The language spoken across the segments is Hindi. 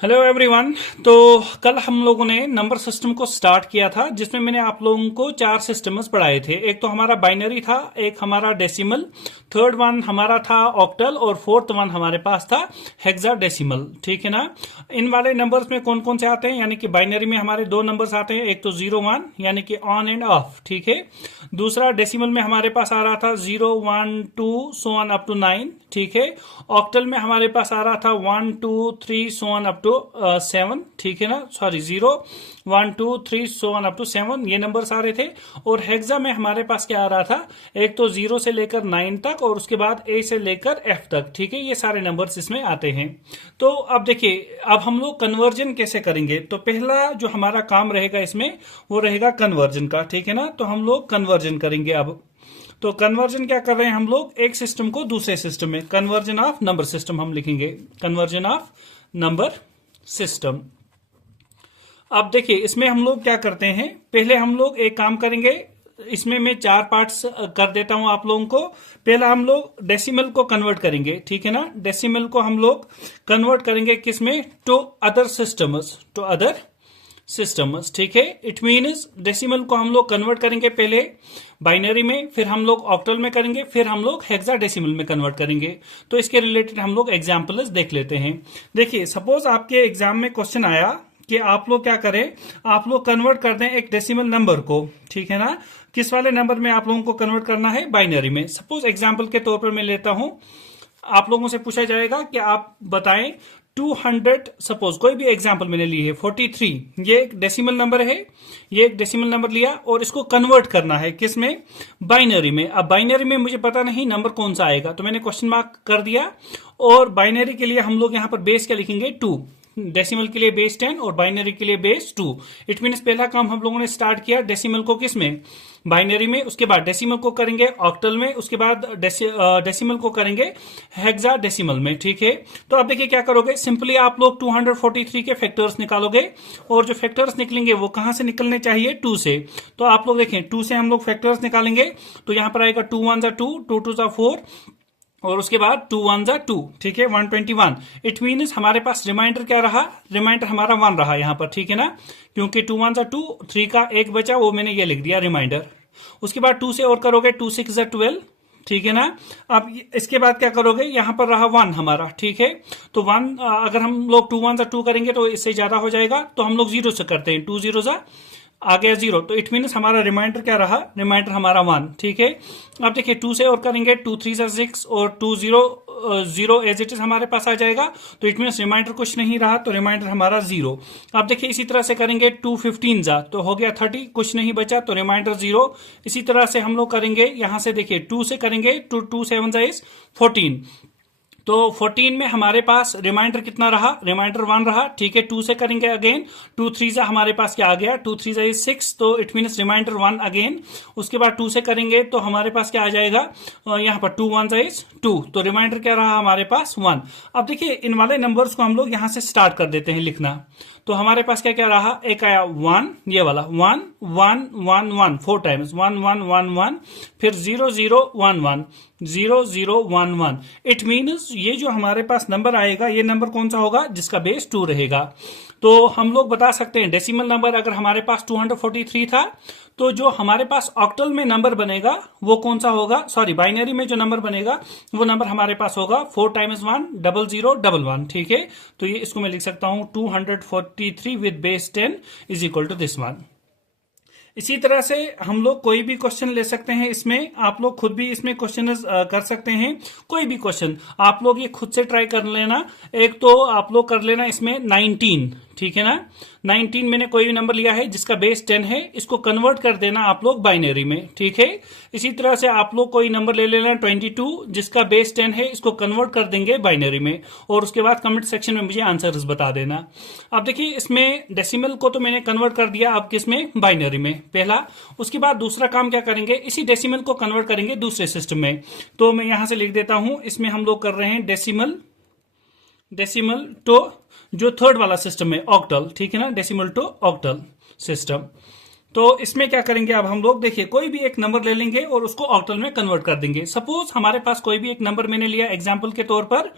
Hello everyone. तो कल हम लोगों ने नंबर सिस्टम को स्टार्ट किया था, जिसमें मैंने आप लोगों को चार सिस्टम्स पढ़ाए थे। एक तो हमारा बाइनरी था, एक हमारा डेसिमल, थर्ड वन हमारा था ऑक्टल और फोर्थ वन हमारे पास था हेक्साडेसिमल। ठीक है ना। इन वाले नंबर्स में कौन कौन से आते हैं, यानी कि बाइनरी में हमारे दो नंबर्स आते हैं, एक तो 0 1 यानी कि ऑन एंड ऑफ। ठीक है। दूसरा डेसिमल में हमारे पास आ रहा था 0 1 2 सो ऑन अप टू 9। ठीक है। ऑक्टल में हमारे पास आ रहा था 1 2 3 सो ऑन अप टू 7। ठीक है ना, sorry 0 1 2 3 so on up to 7, ये नंबर्स आ रहे थे। और हेक्सा में हमारे पास क्या आ रहा था, एक तो 0 से लेकर 9 तक और उसके बाद A से लेकर F तक। ठीक है, ये सारे नंबर्स इसमें आते हैं। तो अब देखिए, अब हम लोग कन्वर्जन कैसे करेंगे। तो पहला जो हमारा काम रहेगा इसमें, वो रहेगा कन्वर्जन का। ठीक है ना, तो हम लोग कन्वर्जन करेंगे। अब तो कन्वर्जन क्या कर रहे हैं हम लोग, एक सिस्टम को दूसरे सिस्टम में, कन्वर्जन ऑफ नंबर सिस्टम हम लिखेंगे, कन्वर्जन ऑफ नंबर सिस्टम। अब देखिए, इसमें हम लोग क्या करते हैं, पहले हम लोग एक काम करेंगे। इसमें मैं चार पार्ट्स कर देता हूं आप लोगों को। पहला हम लोग डेसिमल को कन्वर्ट करेंगे। ठीक है ना, डेसिमल को हम लोग कन्वर्ट करेंगे किसमें, to other systems, to other systems. ठीक है, इट मीन्स डेसिमल को हम लोग कन्वर्ट करेंगे पहले बाइनरी में, फिर हम लोग ऑक्टल में करेंगे, फिर हम लोग हेक्साडेसिमल में कन्वर्ट करेंगे। तो इसके रिलेटेड हम लोग एग्जाम्पल्स देख लेते हैं। देखिए, सपोज आपके एग्जाम में क्वेश्चन आया कि आप लोग क्या करें, आप लोग कन्वर्ट कर दें एक डेसिमल नंबर को। ठीक है ना, किस वाले नंबर में आप लोगों को कन्वर्ट करना है, बाइनरी में। सपोज एग्जाम्पल के तौर पर मैं लेता हूं, आप लोगों से पूछा जाएगा कि आप बताएं 200, सपोज कोई भी एग्जाम्पल मैंने ली है 43, ये एक डेसिमल नंबर है, ये एक डेसिमल नंबर लिया और इसको कन्वर्ट करना है किसमें, बाइनरी में। अब बाइनरी में मुझे पता नहीं नंबर कौन सा आएगा, तो मैंने क्वेश्चन मार्क कर दिया। और बाइनरी के लिए हम लोग यहां पर बेस क्या लिखेंगे, 2। डेसिमल के लिए बेस 10 और बाइनरी के लिए बेस 2। इट मीन्स पहला काम हम लोगों ने स्टार्ट किया डेसिमल को किसमें, बाइनरी में, उसके बाद डेसिमल को करेंगे ऑक्टल में, उसके बाद डेसिमल को करेंगे हेक्साडेसिमल में। ठीक है, तो अब देखिए क्या करोगे, सिंपली आप लोग 243 के फैक्टर्स निकालोगे। और जो फैक्टर्स निकलेंगे वो कहां से निकलने चाहिए, 2 से। तो आप लोग देखें, 2 से हम लोग फैक्टर्स निकालेंगे, तो यहां पर आएगा 2 1 2, 2 2 4 और उसके बाद 2 1 2। ठीक है, 121। इट मीन्स हमारे पास रिमाइंडर क्या रहा, रिमाइंडर हमारा 1 रहा यहां पर। ठीक है ना, क्योंकि 2 1 2, 3 का एक बचा, वो मैंने ये लिख दिया रिमाइंडर। उसके बाद 2 से और करोगे, 2 6 12। ठीक है ना, अब इसके बाद क्या करोगे, यहां पर रहा 1 हमारा। ठीक है, तो 1 अगर हम लोग 2 1 2 करेंगे तो इससे ज्यादा हो जाएगा, तो हम लोग 0 से करते हैं, 2 0 आ गया 0। तो इट मीन्स हमारा रिमाइंडर क्या रहा, रिमाइंडर हमारा 1। ठीक है, अब देखिए 2 से और करेंगे, 2 3 6 और 2 0 0 एज इट इज हमारे पास आ जाएगा। तो इट मीन्स रिमाइंडर कुछ नहीं रहा, तो रिमाइंडर हमारा 0। अब देखिए इसी तरह से करेंगे, 2 15 तो हो गया 30, कुछ नहीं बचा, तो रिमाइंडर 0। इसी तरह से हम लोग करेंगे, यहां से देखिए 2 से करेंगे, 2 7 14। तो 14 में हमारे पास रिमाइंडर कितना रहा, रिमाइंडर 1 रहा। ठीक है, 2 से करेंगे अगेन, 2 3 हमारे पास क्या आ गया, 2 3 6, तो इट मीन्स रिमाइंडर 1 अगेन। उसके बाद 2 से करेंगे तो हमारे पास क्या आ जाएगा, यहां पर 2 1 2, तो रिमाइंडर क्या रहा हमारे पास 1। अब देखिए इन वाले नंबर्स को हम लोग यहां से स्टार्ट कर देते हैं लिखना। तो हमारे पास क्या क्या रहा, एक आया 1, ये वाला 1 1 1 1 4 टाइम्स, 1 1 1 1, फिर 0 0 1 1 0 0 1 1। इट मीन्स ये जो हमारे पास नंबर आएगा, ये नंबर कौन सा होगा, जिसका बेस 2 रहेगा। तो हम लोग बता सकते हैं डेसिमल नंबर अगर हमारे पास 243 था, तो जो हमारे पास ऑक्टल में नंबर बनेगा वो कौन सा होगा, सॉरी बाइनरी में जो नंबर बनेगा वो नंबर हमारे पास होगा 4 टाइम्स 1 0 0 1 1। ठीक है, तो ये इसको मैं लिख सकता हूं 243 with base 10 is equal to this one. इसी तरह से हम लोग कोई भी क्वेश्चन ले सकते हैं इसमें, आप लोग खुद भी इसमें क्वेश्चन कर सकते हैं। कोई भी क्वेश्चन आप लोग ये खुद से ट्राई कर लेना। एक तो आप लोग कर लेना इसमें 19। ठीक है ना, 19 मैंने कोई भी नंबर लिया है जिसका बेस 10 है, इसको कन्वर्ट कर देना आप लोग बाइनरी में। ठीक है, इसी तरह से आप लोग कोई नंबर ले लेना 22 जिसका बेस 10 है, इसको कन्वर्ट कर देंगे बाइनरी में, और उसके बाद कमेंट सेक्शन में मुझे आंसर्स बता देना। अब देखिए इसमें डेसिमल को तो मैंने कन्वर्ट कर दिया, अब किसमें, बाइनरी में पहला। उसके बाद दूसरा काम क्या करेंगे, इसी डेसिमल को कन्वर्ट करेंगे दूसरे सिस्टम में। तो मैं यहां से लिख देता हूं, इसमें हम लोग कर रहे हैं डेसिमल टू जो थर्ड वाला सिस्टम है ऑक्टल। ठीक है ना, डेसिमल टू ऑक्टल सिस्टम। तो इसमें क्या करेंगे, अब हम लोग देखिए कोई भी एक नंबर ले लेंगे और उसको ऑक्टल में कन्वर्ट कर देंगे। सपोज हमारे पास कोई भी एक नंबर मैंने लिया एग्जांपल के तौर पर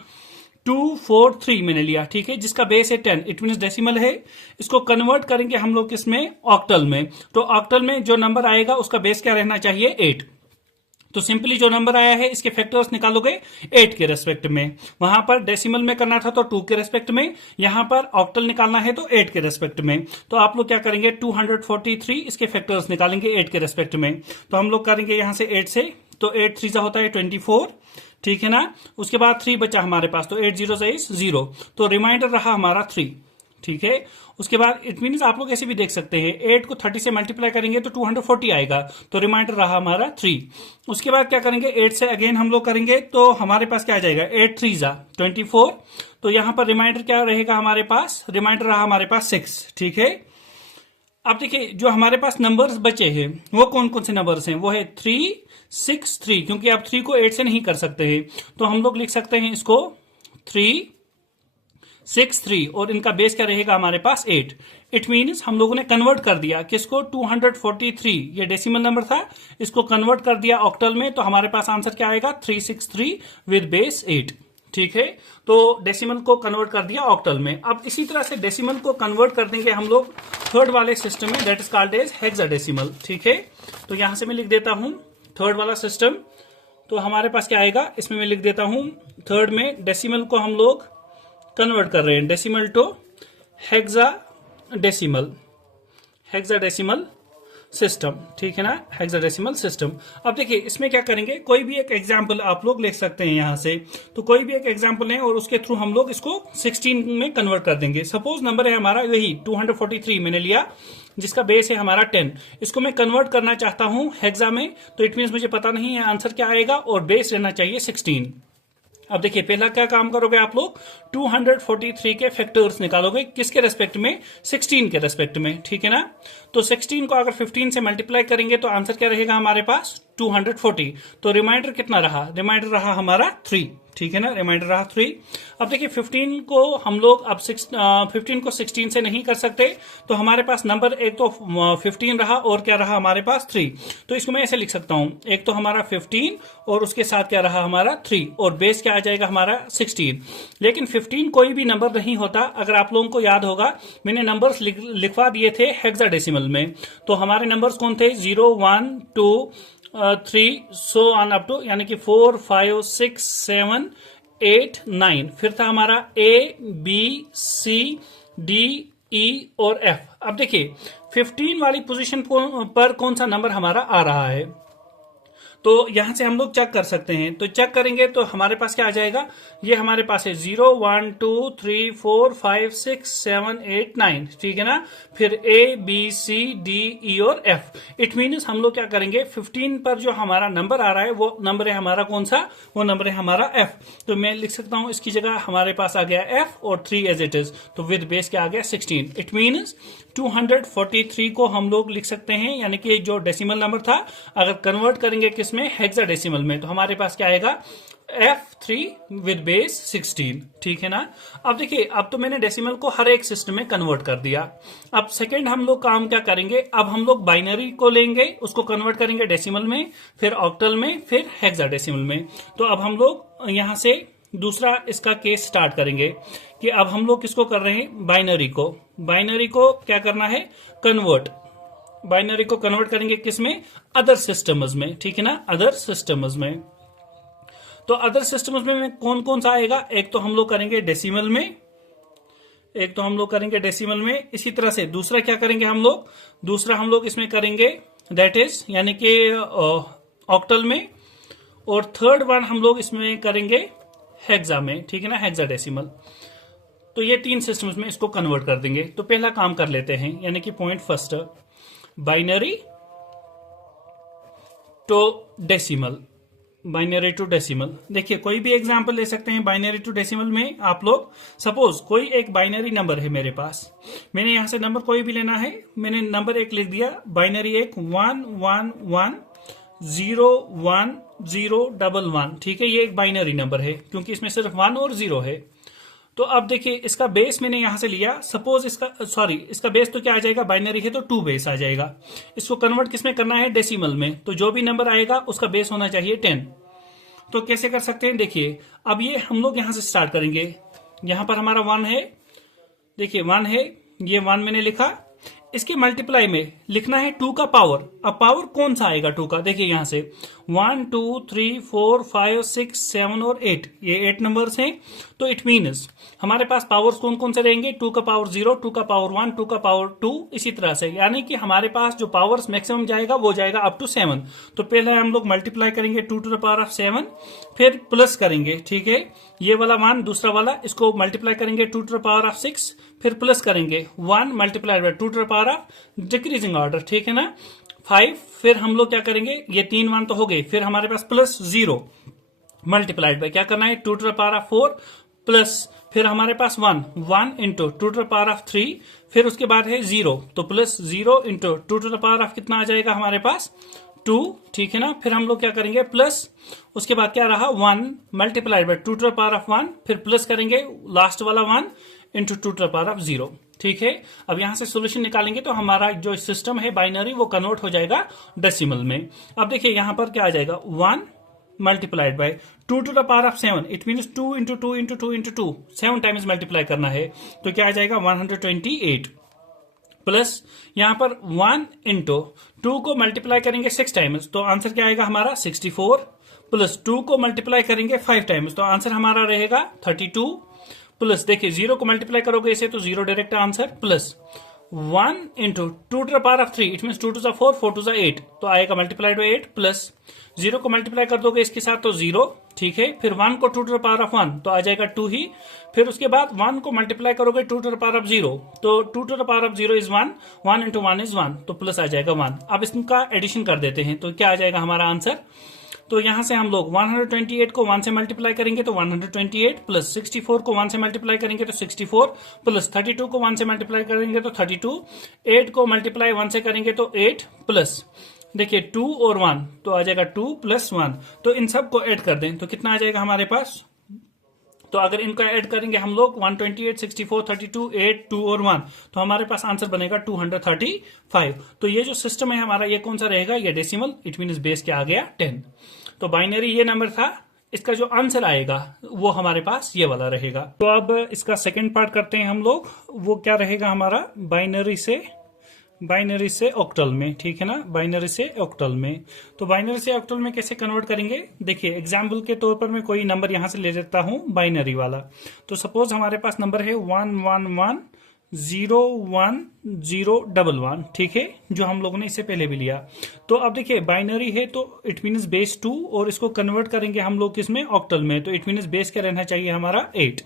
243 मैंने लिया, ठीक है, जिसका बेस है 10, इट मीन डेसिमल है। इसको कन्वर्ट करेंगे हम लोग किसमें, ऑक्टल में। तो ऑक्टल में जो नंबर आएगा उसका बेस क्या रहना चाहिए, 8। तो सिंपली जो नंबर आया है इसके फैक्टर्स निकालोगे 8 के रेस्पेक्ट में। वहां पर डेसिमल में करना था तो 2 के रेस्पेक्ट में, यहां पर ऑक्टल निकालना है तो 8 के रेस्पेक्ट में। तो आप लोग क्या करेंगे, 243 इसके फैक्टर्स निकालेंगे 8 के रेस्पेक्ट में। तो हम लोग करेंगे यहां से 8 से, तो 8 3 जा होता है 24, ठीक है ना। उसके बाद 3 बचा हमारे पास, तो 8 0 इज 0, तो रिमाइंडर रहा हमारा 3, ठीक है। उसके बाद इट मीन आप लोग ऐसे भी देख सकते हैं, 8 को 30 से मल्टीप्लाई करेंगे तो 240 आएगा, तो रिमाइंडर रहा हमारा 3। उसके बाद क्या करेंगे, 8 से अगेन हम लोग करेंगे तो हमारे पास क्या आ जाएगा, 8 3 जा 24, तो यहां पर रिमाइंडर क्या रहेगा हमारे पास, रिमाइंडर रहा हमारे पास 6, ठीक है। अब देखिए जो हमारे पास नंबर्स बचे हैं वो कौन कौन से नंबर्स हैं, वो है 3 6 3, क्योंकि आप 3 को 8 से नहीं कर सकते हैं, तो हम लोग लिख सकते हैं इसको 3 6 3, और इनका बेस क्या रहेगा हमारे पास 8। इट मीन्स हम लोगों ने कन्वर्ट कर दिया किसको, 243, ये डेसिमल नंबर था, इसको कन्वर्ट कर दिया ऑक्टल में, तो हमारे पास आंसर क्या आएगा, 363 विद बेस 8, ठीक है। तो डेसिमल को कन्वर्ट कर दिया ऑक्टल में। अब इसी तरह से डेसिमल को कन्वर्ट कर देंगे हम लोग थर्ड वाले सिस्टम में, that is called as hexadecimal, ठीक है। तो यहां से मैं लिख देता हूं थर्ड वाला सिस्टम। तो हमारे पास क्या आएगा, इसमें मैं लिख देता हूं थर्ड में डेसिमल को हम लोग कन्वर्ट कर रहे हैं decimal to hexadecimal, hexadecimal system, ठीक है ना, हेक्साडेसिमल सिस्टम। अब देखिए इसमें क्या करेंगे, कोई भी एक एग्जांपल आप लोग लिख सकते हैं यहां से, तो कोई भी एक एग्जांपल है और उसके थ्रू हम लोग इसको 16 में कन्वर्ट कर देंगे। सपोज नंबर है हमारा यही 243 मैंने लिया, जिसका बेस है हमारा 10, इसको मैं कन्वर्ट करना चाहता हूं हेक्सा में, तो इट मीन मुझे पता नहीं है आंसर क्या आएगा, और बेस रहना चाहिए 16। अब देखिए पहला क्या काम करोगे आप लोग, 243 के फैक्टर्स निकालोगे, किसके रेस्पेक्ट में, 16 के रेस्पेक्ट में, ठीक है ना। तो 16 को अगर 15 से मल्टीप्लाई करेंगे तो आंसर क्या रहेगा हमारे पास, 240। तो रिमाइंडर कितना रहा, रिमाइंडर रहा हमारा 3, ठीक है ना, रिमाइंडर रहा 3। अब देखिए 15 को हम लोग अब 15 को 16 से नहीं कर सकते, तो हमारे पास नंबर एक तो 15 रहा और क्या रहा हमारे पास 3। तो इसको मैं ऐसे लिख सकता हूं, एक तो हमारा 15 और उसके साथ क्या रहा हमारा 3, और बेस क्या आ जाएगा हमारा 16। लेकिन 15 कोई भी नंबर नहीं होता, अगर आप लोगों को याद होगा मैंने नंबर्स लिखवा दिए थे हेक्साडेसिमल में। तो हमारे नंबर्स कौन थे, 0 1 2 3 सो ऑन अप टू, यानी कि 4 5 6 7 8 9, फिर था हमारा A B C D E और F। अब देखिए 15 वाली पोजीशन पर कौन सा नंबर हमारा आ रहा है, तो यहां से हम लोग चेक कर सकते हैं। तो चेक करेंगे तो हमारे पास क्या आ जाएगा, ये हमारे पास है 0 1 2 3 4 5 6 7 8 9, ठीक है ना। फिर A B C D E और F। इट मीन्स हम लोग क्या करेंगे, 15 पर जो हमारा नंबर आ रहा है वो नंबर है हमारा कौन सा, वो नंबर है हमारा F। तो मैं लिख सकता हूं इसकी जगह हमारे पास आ गया F और 3 एज इट इज, तो विद बेस क्या आ गया 16। इट मीन्स 243 को हम लोग लिख सकते हैं, यानी कि जो डेसिमल नंबर था अगर कन्वर्ट करेंगे किसमें, हेक्साडेसिमल में, तो हमारे पास क्या आएगा F3 विद बेस 16, ठीक है ना। अब देखिए अब तो मैंने डेसिमल को हर एक सिस्टम में कन्वर्ट कर दिया। अब सेकंड हम लोग काम क्या करेंगे, अब हम लोग बाइनरी को लेंगे, उसको कन्वर्ट करेंगे डेसिमल में, फिर ऑक्टल में, फिर हेक्साडेसिमल में। तो अब हम लोग यहां से दूसरा इसका केस स्टार्ट करेंगे कि अब हम लोग किसको कर रहे हैं, बाइनरी को। बाइनरी को क्या करना है, कन्वर्ट, बाइनरी को कन्वर्ट करेंगे किसमें, अदर सिस्टम्स में, ठीक है ना, अदर सिस्टम्स में। तो अदर सिस्टम्स में कौन कौन सा आएगा, एक तो हम लोग करेंगे डेसिमल में, एक तो हम लोग करेंगे डेसिमल में। इसी तरह से दूसरा क्या करेंगे हम लोग, दूसरा हम लोग इसमें करेंगे दैट इज यानी कि ऑक्टल में, और थर्ड वन हम लोग इसमें करेंगे हेक्सा में, ठीक है ना, हेक्साडेसिमल। तो ये 3 सिस्टम्स में इसको कन्वर्ट कर देंगे। तो पहला काम कर लेते हैं, यानी कि point first, binary to decimal, binary to decimal. देखिए कोई भी एग्जांपल ले सकते हैं बाइनरी टू डेसिमल में आप लोग। सपोज कोई एक बाइनरी नंबर है मेरे पास, मैंने यहां से नंबर कोई भी लेना है, मैंने नंबर एक लिख दिया, बाइनरी एक 1 1 1 0 1 0 1 1, ठीक है, ये एक बाइनरी नंबर है क्योंकि इसमें सिर्फ 1 और 0 है। तो अब देखिए इसका बेस मैंने यहां से लिया, सपोज इसका बेस तो क्या आ जाएगा, बाइनरी है तो 2 बेस आ जाएगा। इसको कन्वर्ट किसमें करना है, डेसिमल में, तो जो भी नंबर आएगा उसका बेस होना चाहिए 10। तो कैसे कर सकते हैं, देखिए अब ये हम लोग यहां से स्टार्ट करेंगे। यहां पर हमारा 1 है, देखिए 1 है, ये 1 मैंने लिखा। इसके मल्टीप्लाई में लिखना है 2 का पावर। अब पावर कौन सा आएगा 2 का, देखिए यहां से 1 2 3 4 5 6 7 और 8, ये 8 नंबर्स हैं। तो इट मीन्स हमारे पास पावर्स कौन कौन से रहेंगे, 2 का पावर 0, 2 का पावर 1, 2 का पावर 2, इसी तरह से। यानी कि हमारे पास जो पावर्स मैक्सिमम जाएगा वो जाएगा अप टू 7। तो पहले हम लोग मल्टीप्लाई करेंगे 2 टू द पावर ऑफ 7, फिर प्लस करेंगे, ठीक है, ये वाला 1, दूसरा वाला इसको मल्टीप्लाई करेंगे 2 टू द पावर ऑफ 6, फिर प्लस करेंगे 1 multiply by 2 to the power of decreasing order, ठीक है ना, 5। फिर हम लोग क्या करेंगे, ये 3 1 तो हो गए, फिर हमारे पास प्लस 0 मल्टीप्लाइड बाय क्या करना है 2 to the power of 4 plus, फिर हमारे पास 1 into 2 to the power of 3, फिर उसके बाद है 0, तो plus 0 into 2 to the power of कितना आ जाएगा हमारे पास 2, ठीक है ना। फिर हम लोग क्या करेंगे प्लस, उसके बाद क्या रहा 1 multiplied by 2 to the power of 1, फिर प्लस करेंगे लास्ट वाला 1 into 2 to the power of 0, ठीक है। अब यहां से सोल्यूशन निकालेंगे तो हमारा जो सिस्टम है बाइनरी वो कन्वर्ट हो जाएगा डेसिमल में। अब देखिए यहां पर क्या आ जाएगा 1 multiplied by 2 to the power of 7, it mean 2 into 2 into 2 into 2, 7 times multiply करना है, तो क्या आ जाएगा 128 प्लस यहां पर 1 इंटू 2 को मल्टीप्लाई करेंगे 6 टाइम्स, तो आंसर क्या आएगा हमारा 64, प्लस 2 को मल्टीप्लाई करेंगे 5 टाइम्स, तो आंसर हमारा रहेगा 32, प्लस देखिए 0 को मल्टीप्लाई करोगे इसे तो 0 direct answer, plus 1 into 2 to the power of 3, it mean 2 to the 4, 4 to the 8, तो आएगा मल्टीप्लाइड बाय 8, प्लस 0 को मल्टीप्लाई कर दोगे इसके साथ तो 0, ठीक है। फिर 1 को 2 टू द पावर ऑफ 1 तो आ जाएगा 2 ही, फिर उसके बाद 1 को मल्टीप्लाई करोगे 2 टू द पावर ऑफ 0, तो 2 to the power of 0 is 1, 1 into 1 is 1, तो प्लस आ जाएगा 1। अब इसका एडिशन कर देते हैं तो क्या आ जाएगा हमारा आंसर, तो यहां से हम लोग 128 को 1 से मल्टीप्लाई करेंगे तो 128, प्लस 64 को 1 से मल्टीप्लाई करेंगे तो 64, प्लस 32 को 1 से मल्टीप्लाई करेंगे तो 32, 8 को मल्टीप्लाई 1 से करेंगे तो 8, प्लस देखिए 2 और 1 तो आ जाएगा 2 प्लस 1, तो इन सब को ऐड कर दें तो कितना आ जाएगा हमारे पास, तो अगर इनका ऐड करेंगे हम लोग 128, 64, 32, 8, 2 और 1, तो हमारे पास आंसर बनेगा 235। तो ये जो सिस्टम है हमारा ये कौन सा रहेगा, ये डेसिमल, इट मीन बेस क्या आ गया 10। तो बाइनरी ये नंबर था, इसका जो आंसर आएगा वो हमारे पास ये वाला रहेगा। तो अब इसका सेकंड पार्ट करते हैं हम लोग, वो क्या रहेगा हमारा बाइनरी से ऑक्टल में, ठीक है ना, बाइनरी से ऑक्टल में। तो बाइनरी से ऑक्टल में कैसे कन्वर्ट करेंगे, देखिए एग्जाम्पल के तौर पर मैं कोई नंबर यहां से ले लेता हूं बाइनरी वाला। तो सपोज हमारे पास नंबर है 111010111, ठीक है, जो हम लोगों ने इससे पहले भी लिया। तो अब देखिए बाइनरी है तो इट मीन्स बेस 2, और इसको कन्वर्ट करेंगे हम लोग किसमें, ऑक्टल में, तो इट मीन्स बेस क्या रहना चाहिए हमारा 8,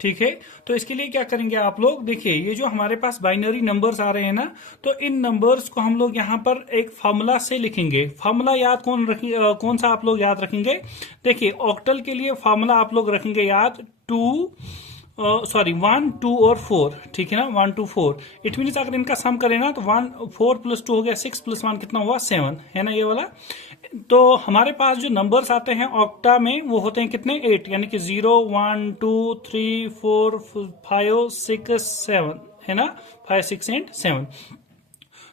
ठीक है। तो इसके लिए क्या करेंगे आप लोग, देखिए ये जो हमारे पास बाइनरी नंबर्स आ रहे हैं ना, तो इन नंबर्स को हम लोग यहाँ पर एक फॉर्मूला से लिखेंगे। फॉर्मूला याद कौन सा आप लोग याद रखेंगे, देखिए ऑक्टल के लिए फॉर्मूला आप लोग रखेंगे याद 1 2 और 4, ठीक है ना, 1 2 4, इट मीन अगर इनका सम करें ना तो 1 4 प्लस 2 हो गया 6 प्लस 1 कितना हुआ 7, है ना ये वाला। तो हमारे पास जो नंबर्स आते हैं ऑक्टा में वो होते हैं कितने 8, यानी कि 0 1 2 3 4 5 6 7, है ना, 5 6 एंड 7।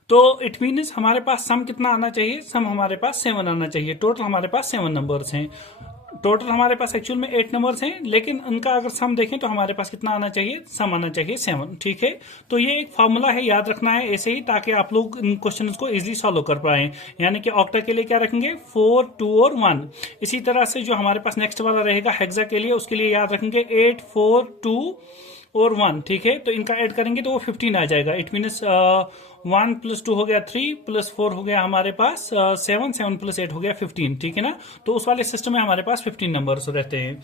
तो इट मीन्स हमारे पास सम कितना आना चाहिए, सम हमारे पास 7 आना चाहिए। टोटल हमारे पास 7 नंबर्स हैं, टोटल हमारे पास एक्चुअल में 8 नंबर्स हैं, लेकिन उनका अगर सम देखें तो हमारे पास कितना आना चाहिए, सम आना चाहिए 7, ठीक है। तो ये एक फॉर्मूला है, याद रखना है ऐसे ही, ताकि आप लोग इन क्वेश्चंस को इजीली सॉल्व कर पाए। यानी कि ऑक्टा के लिए क्या रखेंगे 4 2 और 1। इसी तरह से जो हमारे पास नेक्स्ट वाला रहेगा हेक्सा के लिए, उसके लिए याद रखेंगे 8 4 2 और 1, ठीक है। तो इनका ऐड करेंगे तो वो 15 आ जाएगा, इट मीन्स 1 प्लस 2 हो गया 3 प्लस 4 हो गया हमारे पास 7, 7 प्लस 8 हो गया 15, ठीक है ना। तो उस वाले सिस्टम में हमारे पास 15 नंबर्स रहते हैं।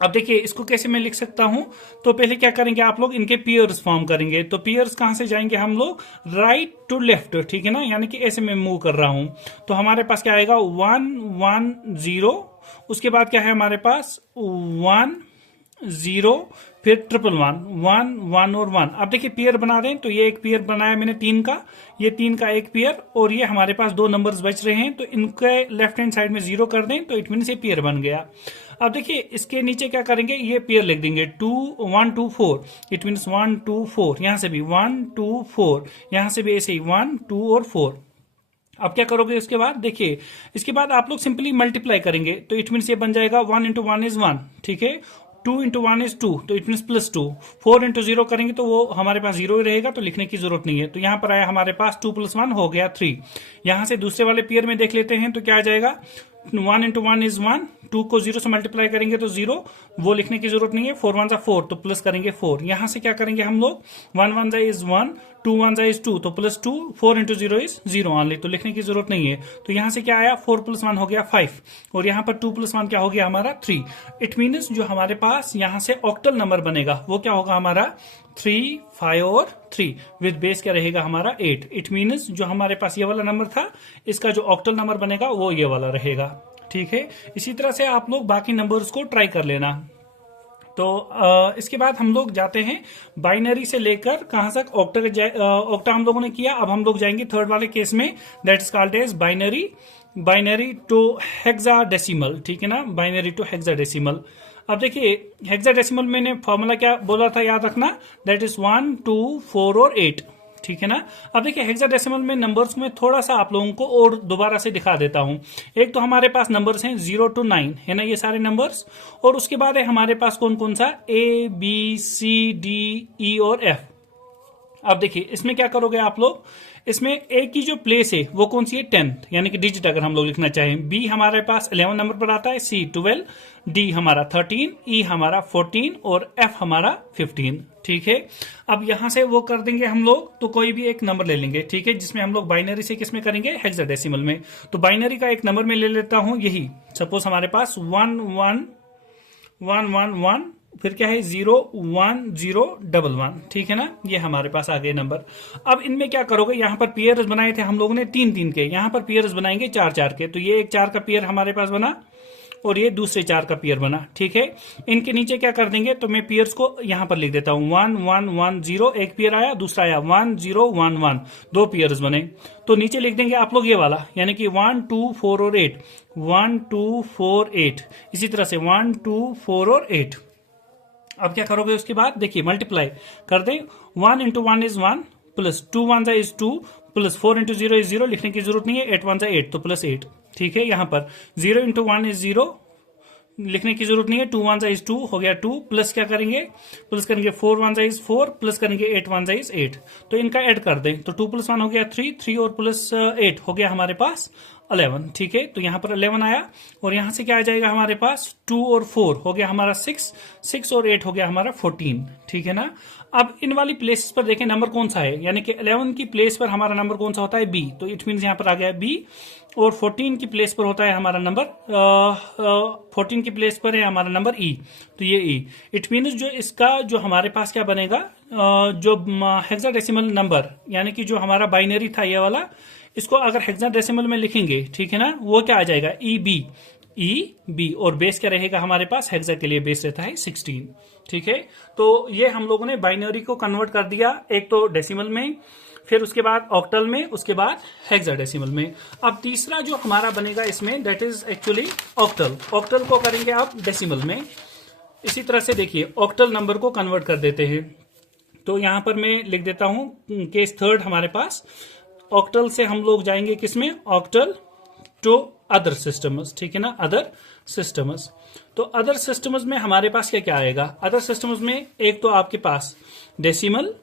अब देखिए इसको कैसे मैं लिख सकता हूं, तो पहले क्या करेंगे आप लोग, इनके पेयर्स फॉर्म करेंगे। तो पेयर्स कहां से जाएंगे हम लोग, राइट टू लेफ्ट, ठीक है ना, यानी कि ऐसे मैं मूव कर रहा हूं। तो हमारे पास क्या आएगा 1 1 0, उसके बाद क्या है हमारे पास 1 0, फिर 1 1 1 और 1। अब देखिए पेयर बना दें, तो ये एक पेयर बनाया मैंने 3 का, ये 3 का एक पेयर, और ये हमारे पास 2 नंबर्स बच रहे हैं, तो इनके लेफ्ट हैंड साइड में 0 कर दें तो इट मीन ये पेयर बन गया। अब देखिए इसके नीचे क्या करेंगे, ये पेयर लिख देंगे 1 2 4, इट मीन 1 2 4, यहां से भी 1 2 4, यहां से भी ऐसे ही 1 2 और 4। अब क्या करोगे उसके बाद, देखिए इसके बाद आप लोग सिंपली मल्टीप्लाई करेंगे, तो इट मीन्स ये बन जाएगा 1 इंटू 1 इज 1, ठीक है, 2 इंटू 1 इज 2, तो इट मीन्स +2, 4 इंटू 0 करेंगे तो वो हमारे पास 0 ही रहेगा, तो लिखने की जरूरत नहीं है। तो यहां पर आया हमारे पास 2 + 1 हो गया 3। यहां से दूसरे वाले पेयर में देख लेते हैं तो क्या आ जाएगा, 1 इंटू 1 इज 1, 2 को 0 से मल्टीप्लाई करेंगे तो 0, वो लिखने की जरूरत नहीं है। 4 1 4, तो प्लस करेंगे 4। यहां से क्या करेंगे हम लोग, 1 1 इज 1, 2 1 इज 2, तो +2, 4 इंटू 0 इज 0 ऑनली, तो लिखने की जरूरत नहीं है। तो यहां से क्या आया, 4 + 1 हो गया 5, और यहां पर 2 + 1 क्या हो गया हमारा 3। इट मीन्स जो हमारे पास यहां से ऑक्टल नंबर बनेगा वो क्या होगा हमारा 3, 5 और 3, विद बेस क्या रहेगा हमारा 8। इट मीन्स जो हमारे पास ये वाला नंबर था, इसका जो ऑक्टल नंबर बनेगा वो ये वाला रहेगा, ठीक है। इसी तरह से आप लोग बाकी नंबर्स को ट्राई कर लेना। तो इसके बाद हम लोग जाते हैं बाइनरी से लेकर कहां तक, ऑक्टा हम लोगों ने किया। अब हम लोग जाएंगे थर्ड वाले केस में, that is called as binary to hexadecimal, ठीक है ना, बाइनरी टू हेक्साडेसिमल। अब देखिए हेक्साडेसिमल मैंने फॉर्मूला क्या बोला था याद रखना, दैट इज 1 2 4 और 8, ठीक है ना। अब देखिए हेक्साडेसिमल में नंबर्स में थोड़ा सा आप लोगों को और दोबारा से दिखा देता हूं। एक तो हमारे पास नंबर्स हैं 0 to 9, है ना, ये सारे नंबर्स, और उसके बाद है हमारे पास कौन कौन सा, ABCDE और F। अब देखिए इसमें क्या करोगे आप लोग, इसमें ए की जो प्लेस है वो कौन सी है, 10th, यानी कि डिजिट अगर हम लोग लिखना चाहें। बी हमारे पास 11 नंबर पर आता है, सी 12, डी हमारा 13, ई हमारा 14 और एफ हमारा 15, ठीक है। अब यहां से वो कर देंगे हम लोग, तो कोई भी एक नंबर ले लेंगे, ठीक है, जिसमें हम लोग बाइनरी से किसमें करेंगे, हेक्साडेसिमल में। तो बाइनरी का एक नंबर में ले लेता हूं, यही सपोज हमारे पास 1 1 1 1 1, फिर क्या है 0 1 0 1 1, ठीक है ना, ये हमारे पास आ गए नंबर। अब इनमें क्या करोगे, यहां पर पेयर्स बनाए थे हम लोगों ने 3 3 के, यहां पर पेयर्स बनाएंगे 4 4 के। तो ये एक 4 का पेयर हमारे पास बना और ये दूसरे 4 का पेयर बना, ठीक है। इनके नीचे क्या कर देंगे, तो मैं पेयर्स को यहां पर लिख देता हूं, 1 1 1 0 एक पेयर आया, दूसरा आया 1 0 1 1, 2 पेयर्स बने। तो नीचे लिख देंगे आप लोग ये वाला, यानी कि 1 2 4 और 8, 1 2 4 8, इसी तरह से 1 2 4 और 8। अब क्या करोगे उसके बाद, देखिए मल्टीप्लाई कर दें, 1 into 1 is 1, plus 2 1 is 2, plus 4 into 0 is 0, लिखने की जरूरत नहीं है, 8 1 8, तो +8, ठीक है। यहां पर 0 इंटू 1 इज 0, लिखने की जरूरत नहीं है, 2 1 इज 2 हो गया 2, प्लस क्या करेंगे, प्लस करेंगे 4 1 इज 4, प्लस करेंगे 8 1 इज 8, तो इनका ऐड कर दें, तो 2 + 1 हो गया 3, 3 और प्लस 8 हो गया हमारे पास 11, ठीक है। तो यहां पर 11 आया, और यहां से क्या आ जाएगा हमारे पास, 2 और 4 हो गया हमारा 6, 6 और 8 हो गया हमारा 14, ठीक है ना। अब इन वाली प्लेसेस पर देखें नंबर कौन सा है, यानी कि 11 की प्लेस पर हमारा नंबर कौन सा होता है, बी, तो इट मीन्स यहां पर आ गया बी। और 14 की प्लेस पर होता है हमारा नंबर 14 की प्लेस पर है हमारा नंबर ई, तो ये ई। इट मीन्स जो इसका जो हमारे पास क्या बनेगा, जो हेक्साडेसिमल नंबर, यानी कि जो हमारा बाइनरी था ये वाला, इसको अगर हेक्साडेसिमल में लिखेंगे, ठीक है ना, वो क्या आ जाएगा, ई बी, और बेस क्या रहेगा हमारे पास, हेक्सा के लिए बेस रहता है 16, ठीक है। तो ये हम लोगों ने बाइनरी को कन्वर्ट कर दिया, एक तो डेसिमल में, फिर उसके बाद ऑक्टल में, उसके बाद हेक्साडेसिमल में। अब तीसरा जो हमारा बनेगा इसमें, that is actually octal. Octal को करेंगे आप डेसिमल में। इसी तरह से देखिए ऑक्टल नंबर को कन्वर्ट कर देते हैं, तो यहां पर मैं लिख देता हूं केस थर्ड हमारे पास, ऑक्टल से हम लोग जाएंगे किसमें, ऑक्टल टू अदर सिस्टम्स, ठीक है ना, अदर सिस्टम्स। तो अदर सिस्टम्स में हमारे पास क्या क्या आएगा, अदर सिस्टम्स में एक तो आपके पास डेसिमल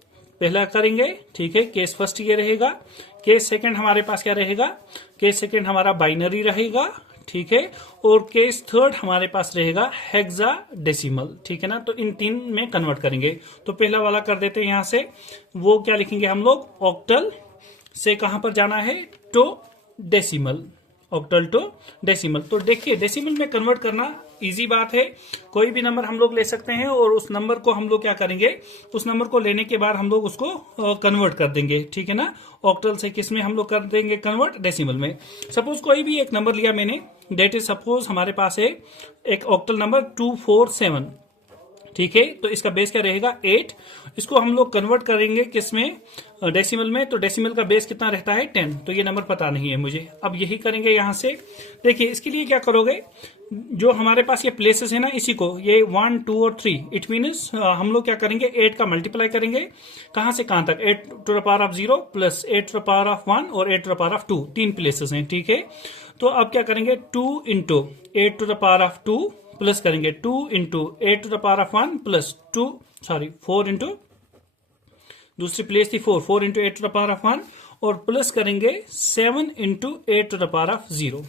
पहला करेंगे, ठीक है, केस फर्स्ट ये रहेगा। केस सेकंड हमारे पास क्या रहेगा, केस सेकंड हमारा बाइनरी रहेगा, ठीक है, और केस थर्ड हमारे पास रहेगा हेक्साडेसिमल, ठीक है ना। तो इन 3 में कन्वर्ट करेंगे। तो पहला वाला कर देते हैं यहां से, वो क्या लिखेंगे हम लोग, ऑक्टल से कहां पर जाना है, to decimal, octal to decimal. तो देखिए डेसिमल में कन्वर्ट करना इजी बात है, कोई भी नंबर हम लोग ले सकते हैं, और उस नंबर को हम लोग क्या करेंगे, उस नंबर को लेने के बाद हम लोग उसको कन्वर्ट कर देंगे, ठीक है ना। ऑक्टल से किस में हम लोग कर देंगे कन्वर्ट, डेसिमल में। सपोज कोई भी एक नंबर लिया मैंने, डेट इज सपोज हमारे पास है एक ऑक्टल नंबर 247, ठीक है। तो इसका बेस क्या रहेगा 8। इसको हम लोग कन्वर्ट करेंगे किसमें, डेसिमल में। तो डेसिमल का बेस कितना रहता है 10। तो ये नंबर पता नहीं है मुझे। अब यही करेंगे यहां से। देखिए इसके लिए क्या करोगे, जो हमारे पास ये प्लेसेस है ना, इसी को ये 1 2 और 3, इट मीन्स हम लोग क्या करेंगे 8 का मल्टीप्लाई करेंगे कहां से कहां तक, 8 to the power of 0 plus 8 to the power of 1 और 8 to the power of 2, 3 places हैं, ठीक है। तो अब क्या करेंगे 2 into 8 to the power of 2 plus करेंगे 2 into 8 to the power of 1 plus 4 into, दूसरी प्लेस थी 4 into 8 to the power of 1 और प्लस करेंगे 7 into 8 to the power of 0,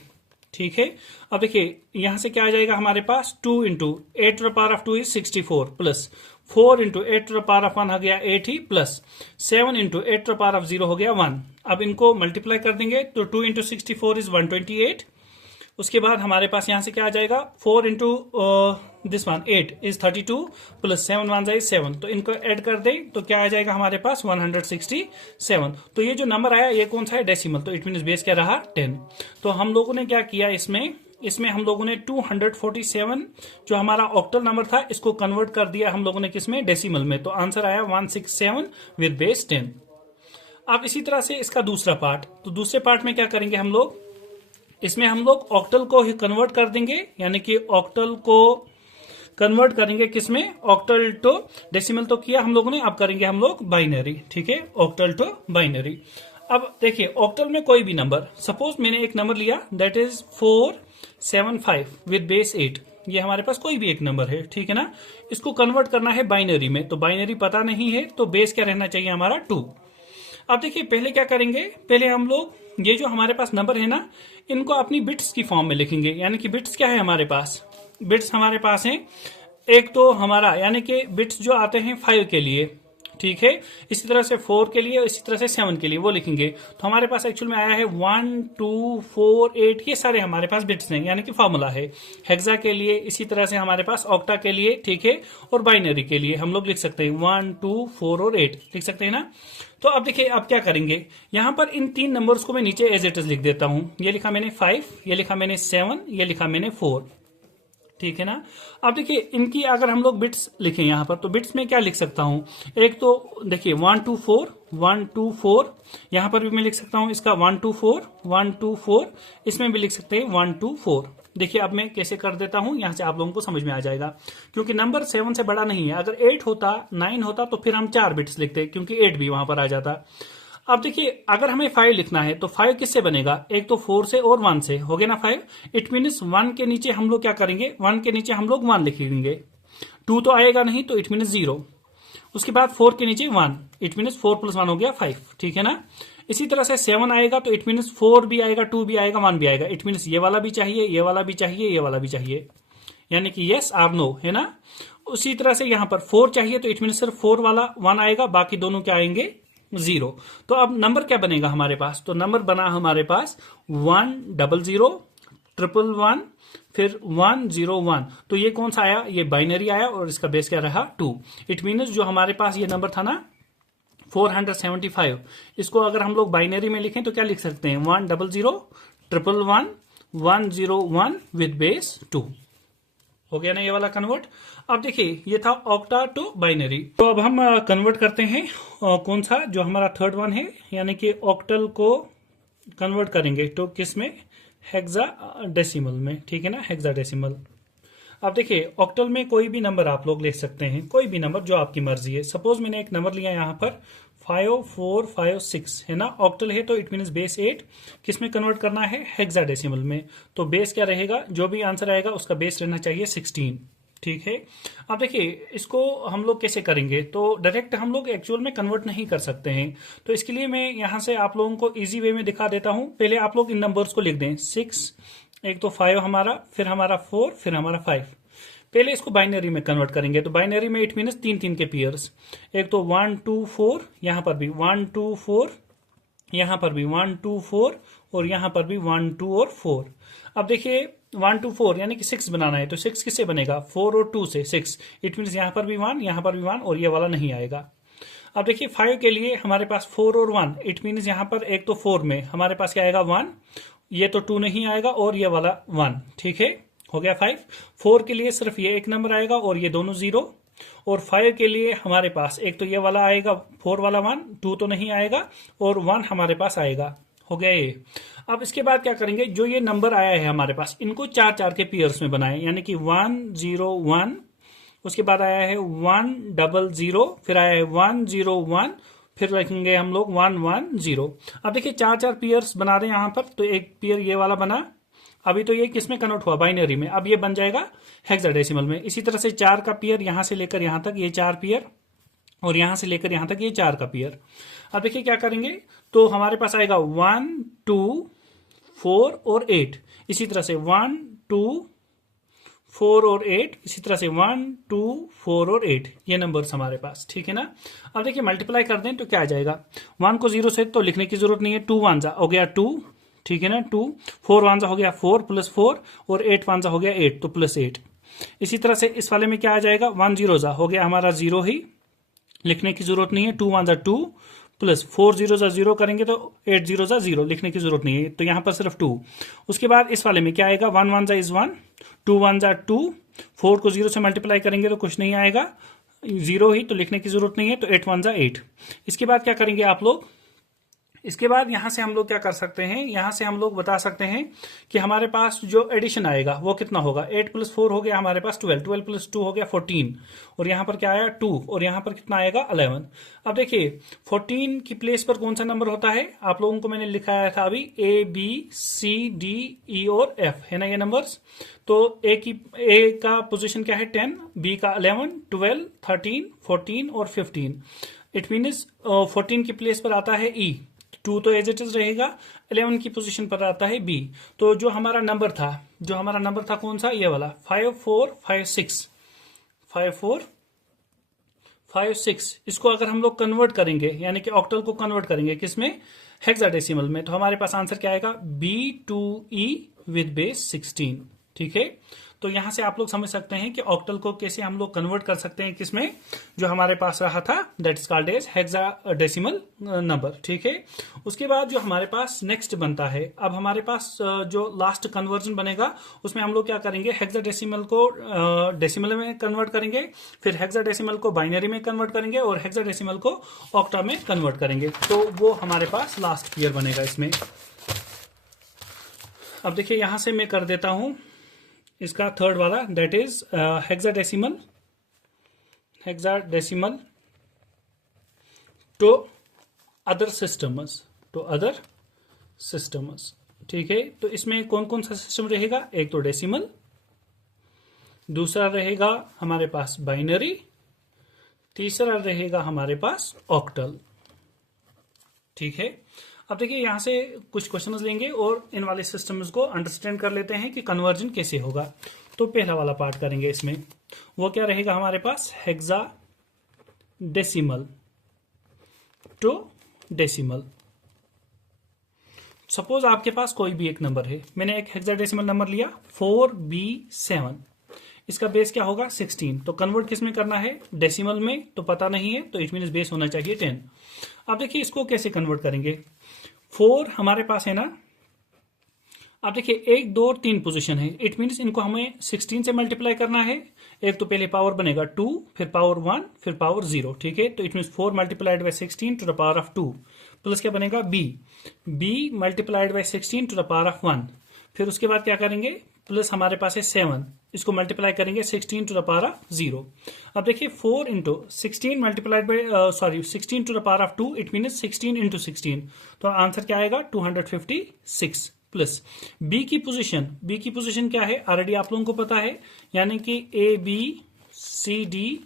ठीक है। अब देखिए यहां से क्या आ जाएगा हमारे पास 2 into 8 to the power of 2 is 64 plus 4 into 8 to the power of 1 हो गया 8 ही plus 7 into 8 to the power of 0 हो गया 1। अब इनको मल्टीप्लाई कर देंगे तो 2 इंटू 64 इज 128। उसके बाद हमारे पास यहां से क्या आ जाएगा 4 into this one 8 is 32 plus 7 one is 7। तो इनको ऐड कर दें तो क्या आ जाएगा हमारे पास 167। तो ये जो नंबर आया ये कौन सा है, डेसिमल। तो इट मीन बेस क्या रहा 10। तो हम लोगों ने क्या किया इसमें हम लोगों ने 247 जो हमारा ऑक्टल नंबर था इसको कन्वर्ट कर दिया हम लोगों ने किसमें, डेसिमल में। तो आंसर आया 167 विद बेस 10। अब इसी तरह से इसका दूसरा पार्ट, तो दूसरे पार्ट में क्या करेंगे हम लोग, इसमें हम लोग ऑक्टल को ही कन्वर्ट कर देंगे, यानी कि ऑक्टल को कन्वर्ट करेंगे किसमें, ऑक्टल टू डेसिमल तो किया हम लोगों ने, अब करेंगे हम लोग बाइनरी, ठीक है, ऑक्टल टू बाइनरी। अब देखिए ऑक्टल में कोई भी नंबर, सपोज मैंने एक नंबर लिया दैट इज 475 विद बेस 8, ये हमारे पास कोई भी एक नंबर है, ठीक है ना। इसको कन्वर्ट करना है बाइनरी में, तो बाइनरी पता नहीं है तो बेस क्या रहना चाहिए हमारा 2। अब देखिए पहले क्या करेंगे, पहले हम लोग ये जो हमारे पास नंबर है ना इनको अपनी बिट्स की फॉर्म में लिखेंगे। यानी कि बिट्स क्या है हमारे पास, बिट्स हमारे पास हैं एक तो हमारा यानी कि बिट्स जो आते हैं 5 के लिए, ठीक है, इसी तरह से 4 के लिए, इसी तरह से 7 के लिए वो लिखेंगे। तो हमारे पास एक्चुअल में आया है 1 2 4 8, ये सारे हमारे पास बिट्स हैं, यानी कि फॉर्मूला है। हेक्सा के लिए, इसी तरह से हमारे पास ऑक्टा के लिए, ठीक है, और बाइनरी के लिए हम लोग लिख सकते हैं 1 2 4 और 8 लिख सकते हैं ना। तो अब देखिए अब क्या करेंगे, यहां पर इन 3 नंबर्स को मैं नीचे एज इट इज लिख देता हूं। ये लिखा मैंने 5, ये लिखा मैंने 7, ये लिखा मैंने 4, ठीक है ना। अब देखिए इनकी अगर हम लोग बिट्स लिखें यहां पर, तो बिट्स में क्या लिख सकता हूं, एक तो देखिए 1 2 4 1 2 4, यहां पर भी मैं लिख सकता हूं इसका 1 2 4 1 2 4, इसमें भी लिख सकते हैं 1 2 4। देखिए अब मैं कैसे कर देता हूं, यहां से आप लोगों को समझ में आ जाएगा, क्योंकि नंबर 7 से बड़ा नहीं है। अगर 8 होता 9 होता तो फिर हम 4 बिट्स लिखते, क्योंकि 8 भी वहां पर आ जाता। अब देखिए अगर हमें 5 लिखना है तो 5 किससे बनेगा, एक तो 4 से और 1 से, हो गया ना 5। इट मीन्स 1 के नीचे हम लोग क्या करेंगे, 1 के नीचे हम लोग 1 लिख देंगे, 2 तो आएगा नहीं तो इट मीन्स 0। उसके बाद 4 के नीचे 1, इट मीन्स 4 प्लस 1 हो गया 5, ठीक है ना। इसी तरह से 7 आएगा तो इट मीन्स 4 भी आएगा, 2 भी आएगा, 1 भी आएगा, इट मीन्स ये वाला भी चाहिए, ये वाला भी चाहिए, ये वाला भी चाहिए, यानी कि यस और नो, है ना। उसी तरह से यहां पर 4 चाहिए तो इट मीन्स सिर्फ 4 वाला 1 आएगा, बाकी दोनों क्या आएंगे 0। तो अब नंबर क्या बनेगा हमारे पास, तो नंबर बना हमारे पास 1 0 0 1 1 फिर 1 0 1। तो ये कौन सा आया, ये बाइनरी आया और इसका बेस क्या रहा 2। इट मीन्स जो हमारे पास ये नंबर था ना 475, इसको अगर हम लोग बाइनरी में लिखें तो क्या लिख सकते हैं 1 0 0 1 1 1 0 1 विद बेस 2। हो गया ना ये वाला कन्वर्ट। अब देखिए ये था ऑक्टा टू बाइनरी। तो अब हम कन्वर्ट करते हैं कौन सा, जो हमारा थर्ड वन है, यानी कि ऑक्टल को कन्वर्ट करेंगे तो किस में, हेक्सा डेसिमल में, ठीक है ना, हेक्सा डेसिमल। अब देखिए ऑक्टल में कोई भी नंबर आप लोग ले सकते हैं, कोई भी नंबर जो आपकी मर्जी है। सपोज मैंने एक नंबर लिया यहाँ पर 5 4 5 6, है ना, ऑक्टल है तो इट मीन्स बेस 8 किस में कन्वर्ट करना है, हेक्साडेसिमल में। तो बेस क्या रहेगा, जो भी आंसर आएगा उसका बेस रहना चाहिए 16, ठीक है। अब देखिए इसको हम लोग कैसे करेंगे, तो डायरेक्ट हम लोग एक्चुअल में कन्वर्ट नहीं कर सकते हैं। तो इसके लिए मैं यहां से आप लोगों को इजी वे में दिखा देता हूं। पहले आप लोग इन नंबर्स को लिख दें, 6, एक तो 5 हमारा, फिर हमारा 4, फिर हमारा 5। पहले इसको बाइनरी में कन्वर्ट करेंगे, तो बाइनरी में इट मीन्स 3 के पेयर्स, एक तो 1 2 4, यहां पर भी 1 2 4, यहां पर भी 1 2 4 और यहां पर भी 1 2 और 4। अब देखिए 1 2 4 यानी कि 6 बनाना है, तो 6 किससे बनेगा, 4 और 2 से 6, इट मीन्स यहां पर भी 1, यहां पर भी 1 और ये वाला नहीं आएगा। अब देखिए 5 के लिए हमारे पास 4 और 1, इट मीन्स यहां पर एक तो 4 में हमारे पास क्या आएगा 1, ये तो 2 नहीं आएगा और ये वाला 1, ठीक है, हो गया 5। 4 के लिए सिर्फ ये एक नंबर आएगा और ये दोनों 0। और 5 के लिए हमारे पास एक तो ये वाला आएगा 4 वाला 1, 2 तो नहीं आएगा और 1 हमारे पास आएगा। हो गया ये। अब इसके बाद क्या करेंगे, जो ये नंबर आया है हमारे पास इनको 4 4 के पेयर्स में बनाए, यानी कि 1 0 1, उसके बाद आया है 1 0 0, फिर आया है 1 0 1, फिर रखेंगे हम लोग 1 1 0। अब देखिए 4 4 पेयर्स बना रहे हैं यहां पर, तो एक पेयर ये वाला बना। अभी तो ये किस में कन्वर्ट हुआ, बाइनरी में। अब ये बन जाएगा हेक्साडेसिमल में। इसी तरह से 4 का पेयर यहां से लेकर यहां तक ये 4 पेयर, और यहां से लेकर यहां तक ये 4 का पेयर। अब देखिए क्या करेंगे, तो हमारे पास आएगा 1 2 4 और 8। इसी तरह से 1 2 4 और 8, इसी तरह से 1 2 4 और 8, ये नंबर्स हमारे पास, ठीक है ना। अब देखिए मल्टीप्लाई कर दें तो क्या आ जाएगा, 1 को 0 से तो लिखने की जरूरत नहीं है, 2 1 हो गया 2, ठीक है ना, 2, 4 1 हो गया 4 प्लस 4, और 8 1 हो गया 8, तो प्लस 8। इसी तरह से इस वाले में क्या आ जाएगा, 1 0 हो गया हमारा 0 ही, लिखने की जरूरत नहीं है, 2 1 2 प्लस 4 0 0 करेंगे तो 8 0 0, लिखने की जरूरत नहीं है, तो यहां पर सिर्फ 2। उसके बाद इस वाले में क्या आएगा, 1 1 इज 1, 2 1 2, 4 को 0 से मल्टीप्लाई करेंगे तो कुछ नहीं आएगा, 0 ही, तो लिखने की जरूरत नहीं है, तो 8 1 8। इसके बाद क्या करेंगे आप लोग, इसके बाद यहां से हम लोग क्या कर सकते हैं, यहां से हम लोग बता सकते हैं कि हमारे पास जो एडिशन आएगा वो कितना होगा। 8 प्लस 4 हो गया हमारे पास 12, 12 प्लस 2 हो गया 14, और यहां पर क्या आया 2, और यहां पर कितना आएगा 11। अब देखिए 14 की प्लेस पर कौन सा नंबर होता है, आप लोगों को मैंने लिखाया था अभी A B C D E और F, है ना ये नंबर्स। तो ए का पोजीशन क्या है 10, बी का 11, 12, 13, 14 और 15। इट मीन्स 14 की प्लेस पर आता है E, 2 तो एज इट इज रहेगा, 11 की पोजीशन पर आता है बी। तो जो हमारा नंबर था कौन सा, ये वाला 5 4 5 6, 5 4 5 6। इसको अगर हम लोग कन्वर्ट करेंगे, यानी कि ऑक्टल को कन्वर्ट करेंगे किसमें, हेक्साडेसिमल में, तो हमारे पास आंसर क्या आएगा, B2E विद बेस 16, ठीक है। तो यहां से आप लोग समझ सकते हैं कि ऑक्टल को कैसे हम लोग कन्वर्ट कर सकते हैं किसमें, जो हमारे पास रहा था that is called as hexadecimal number, ठीक है। उसके बाद जो हमारे पास नेक्स्ट बनता है, अब हमारे पास जो लास्ट कन्वर्जन बनेगा उसमें हम लोग क्या करेंगे, हेक्साडेसिमल को डेसिमल में कन्वर्ट करेंगे, फिर हेक्साडेसिमल को बाइनरी में कन्वर्ट करेंगे, और हेक्साडेसिमल को ऑक्टा में कन्वर्ट करेंगे। तो वो हमारे पास लास्ट पेयर बनेगा इसमें। अब देखिए यहां से मैं कर देता हूं इसका थर्ड वाला, that is hexadecimal to other systems, ठीक है। तो इसमें कौन कौन सा सिस्टम रहेगा, एक तो डेसिमल, दूसरा रहेगा हमारे पास बाइनरी, तीसरा रहेगा हमारे पास ऑक्टल, ठीक है। अब देखिए यहां से कुछ क्वेश्चंस लेंगे और इन वाले सिस्टम्स को अंडरस्टैंड कर लेते हैं कि कन्वर्जन कैसे होगा। तो पहला वाला पार्ट करेंगे इसमें, वो क्या रहेगा हमारे पास, हेक्साडेसिमल टू डेसिमल। सपोज आपके पास कोई भी एक नंबर है, मैंने एक हेक्साडेसिमल नंबर लिया 4B7, इसका बेस क्या होगा 16, तो कन्वर्ट किस में करना है, डेसिमल में, तो पता नहीं है, तो इट मीन बेस होना चाहिए 10। अब देखिए इसको कैसे कन्वर्ट करेंगे, 4 हमारे पास है ना। अब देखिए 1 2 और 3 पोजीशन है, इट मीन्स इनको हमें 16 से मल्टीप्लाई करना है। एक तो पहले पावर बनेगा 2, फिर पावर 1, फिर पावर 0, ठीक है। तो it means 4 multiplied by 16 to the power of 2, plus क्या बनेगा b multiplied by 16 to the power of 1। फिर उसके बाद क्या करेंगे, प्लस हमारे पास है 7, इसको मल्टीप्लाई करेंगे 16 टू द पावर ऑफ 0। अब देखिए 4 into 16 multiplied by 16 to the power of 2, it mean 16 into 16, तो आंसर क्या आएगा 256, प्लस बी की पोजीशन क्या है, ऑलरेडी आप लोगों को पता है, यानी कि ABCDE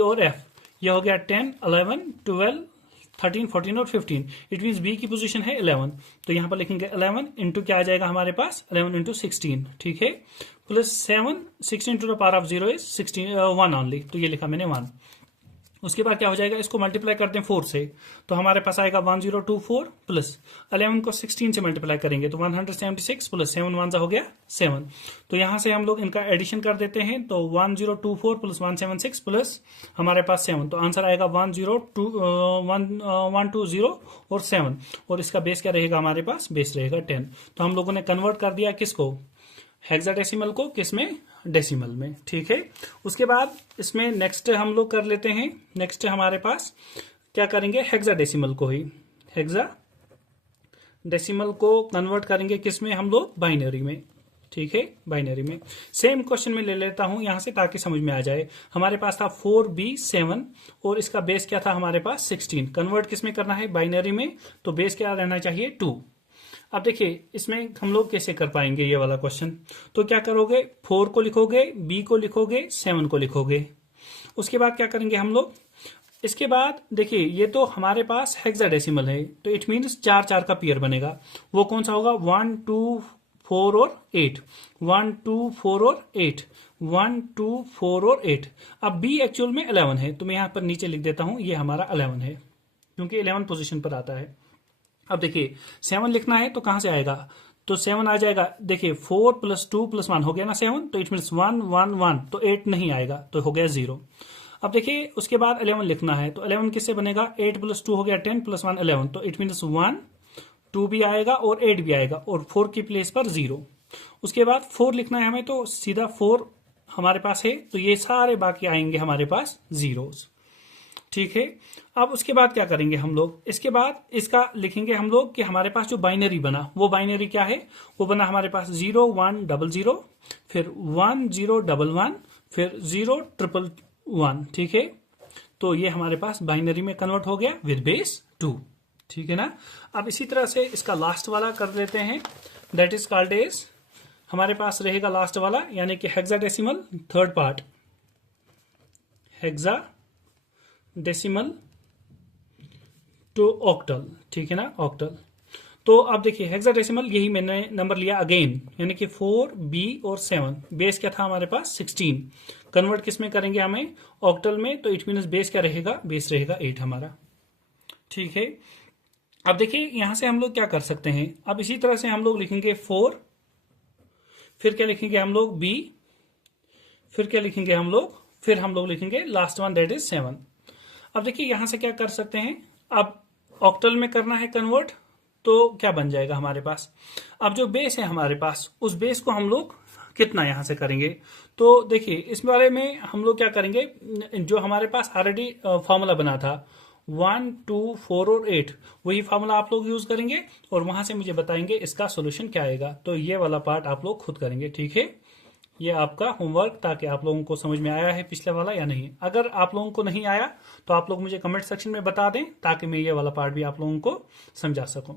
और F, यह हो गया 10 11 12 13 14 और 15। इट मीन बी की पोजीशन है 11, तो यहां पर लिखेंगे 11 इंटू क्या आ जाएगा हमारे पास 11 इंटू 16, ठीक है, plus 7, 16 to the power of 0 is 1 only, तो ये लिखा मैंने 1। उसके बाद क्या हो जाएगा, इसको मल्टीप्लाई करते हैं 4 से, तो हमारे पास आएगा 1024, प्लस 11 को 16 से मल्टीप्लाई करेंगे तो 176, प्लस 7 1 हो गया 7। तो यहां से हम लोग इनका एडिशन कर देते हैं, तो 1024 प्लस 176 प्लस हमारे पास 7, तो आंसर आएगा 120 और 7, और इसका बेस क्या रहेगा हमारे पास, बेस रहेगा 10। तो हम लोगों ने कन्वर्ट कर दिया किसको, हेक्साडेसिमल को किसमें, डेसिमल में। ठीक है, उसके बाद इसमें नेक्स्ट हम लोग कर लेते हैं। नेक्स्ट हमारे पास क्या करेंगे, हेक्साडेसिमल को ही, हेक्सा डेसिमल को कन्वर्ट करेंगे किस में, हम लोग बाइनरी में। ठीक है, बाइनरी में सेम क्वेश्चन में ले लेता हूं यहां से ताकि समझ में आ जाए। हमारे पास था 4B7 और इसका बेस क्या था हमारे पास 16। कन्वर्ट किस में करना है, बाइनरी में, तो बेस क्या रहना चाहिए 2। अब देखिए इसमें हम लोग कैसे कर पाएंगे ये वाला क्वेश्चन। तो क्या करोगे, 4 को लिखोगे, B को लिखोगे, 7 को लिखोगे। उसके बाद क्या करेंगे हम लोग, इसके बाद देखिए ये तो हमारे पास हेक्साडेसिमल है, तो इट मीन्स 4 4 का पेयर बनेगा। वो कौन सा होगा, 1 2 4 और 8, 1 2 4 और 8, 1 2 4 और 8। अब B एक्चुअल में 11 है, तो मैं यहां पर नीचे लिख देता हूं ये हमारा 11 है, क्योंकि 11 पोजीशन पर आता है। अब देखिए 7 लिखना है तो कहां से आएगा, तो 7 आ जाएगा, देखिए 4 + 2 + 1 हो गया ना 7, तो इट मीन्स 1 1 1, तो 8 नहीं आएगा, तो हो गया 0। अब देखिए उसके बाद 11 लिखना है, तो 11 किससे बनेगा, 8 + 2 हो गया 10 + 1 11, तो इट मीन्स 1 2 भी आएगा और 8 भी आएगा, और 4 की प्लेस पर 0। उसके बाद 4 लिखना है हमें, तो सीधा 4 हमारे पास है, तो ये सारे बाकी आएंगे हमारे पास जीरोस। ठीक है, अब उसके बाद क्या करेंगे हम लोग, इसके बाद इसका लिखेंगे हम लोग कि हमारे पास जो बाइनरी बना, वो बाइनरी क्या है, वो बना हमारे पास 0 1 0 0, फिर 1 0 1 1, फिर 0 1 1 1। ठीक है, तो ये हमारे पास बाइनरी में कन्वर्ट हो गया विद बेस 2। ठीक है ना। अब इसी तरह से इसका लास्ट वाला कर लेते हैं, दैट इज कॉल्ड एज, हमारे पास रहेगा लास्ट वाला यानी कि hexadecimal third part, hexadecimal to octal. ठीक है ना, ऑक्टल। तो अब देखिए हेक्साडेसिमल, यही मैंने नंबर लिया अगेन, यानी कि 4 B और 7। बेस क्या था हमारे पास 16। कन्वर्ट किस में करेंगे हमें, ऑक्टल में, तो इट मीन्स बेस क्या रहेगा, बेस रहेगा 8 हमारा। ठीक है, अब देखिए यहां से हम लोग क्या कर सकते हैं, अब इसी तरह से हम लोग लिखेंगे 4, फिर क्या लिखेंगे हम लोग B, फिर क्या लिखेंगे हम लोग, फिर हम लोग लिखेंगे लास्ट वन दैट इज 7। अब देखिए यहां से क्या कर सकते हैं, अब ऑक्टल में करना है कन्वर्ट, तो क्या बन जाएगा हमारे पास, अब जो बेस है हमारे पास, उस बेस को हम लोग कितना यहां से करेंगे। तो देखिए इस बारे में हम लोग क्या करेंगे, जो हमारे पास ऑलरेडी फॉर्मूला बना था 1 2 4 और 8, वही फार्मूला आप लोग यूज करेंगे और वहां से मुझे बताएंगे इसका सॉल्यूशन क्या आएगा। तो ये वाला पार्ट आप लोग खुद करेंगे। ठीक है, ये आपका होमवर्क, ताकि आप लोगों को समझ में आया है पिछले वाला या नहीं। अगर आप लोगों को नहीं आया तो आप लोग मुझे कमेंट सेक्शन में बता दें, ताकि मैं ये वाला पार्ट भी आप लोगों को समझा सकूं।